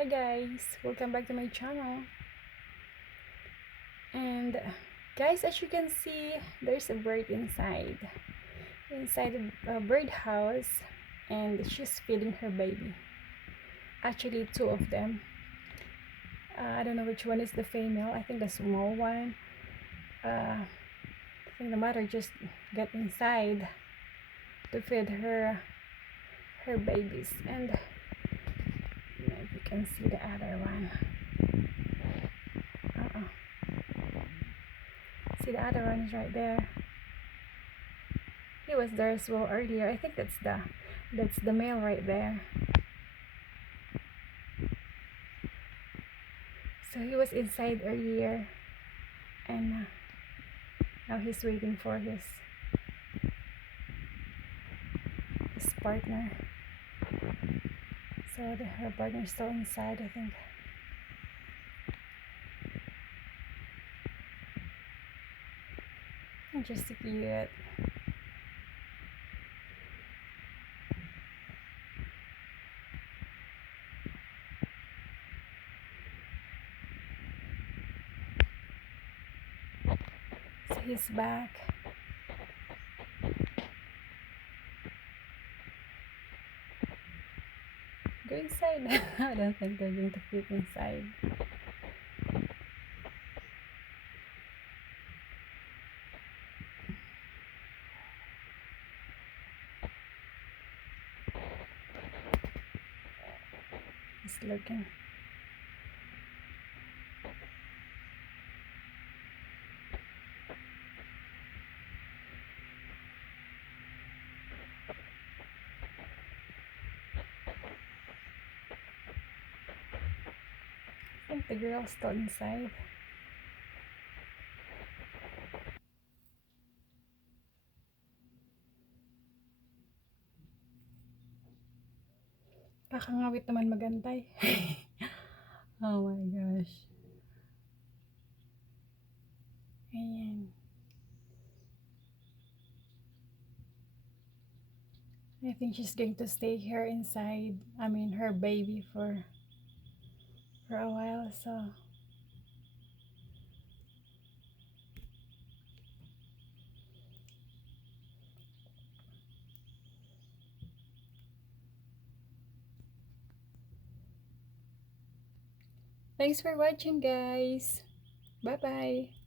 Hi guys, welcome back to my channel. And guys, as you can see, there's a bird inside a bird house, and she's feeding her baby. Actually, two of them. I don't know which one is the female. I think the small one. I think the mother just got inside to feed her babies, and if you can see the other one. Uh-uh. See, the other one is right there. He was there as well earlier. I think that's the male right there. So he was inside earlier, and now he's waiting for his partner. So her partner's still inside, I think. Just cute. So he's back. Go inside. I don't think they're going to fit inside. He's looking. I think the girl's still inside. Kakangawit naman magantay. Oh my gosh. Ayan. I think she's going to stay here inside. I mean, her baby for a while. So thanks for watching, guys. Bye bye.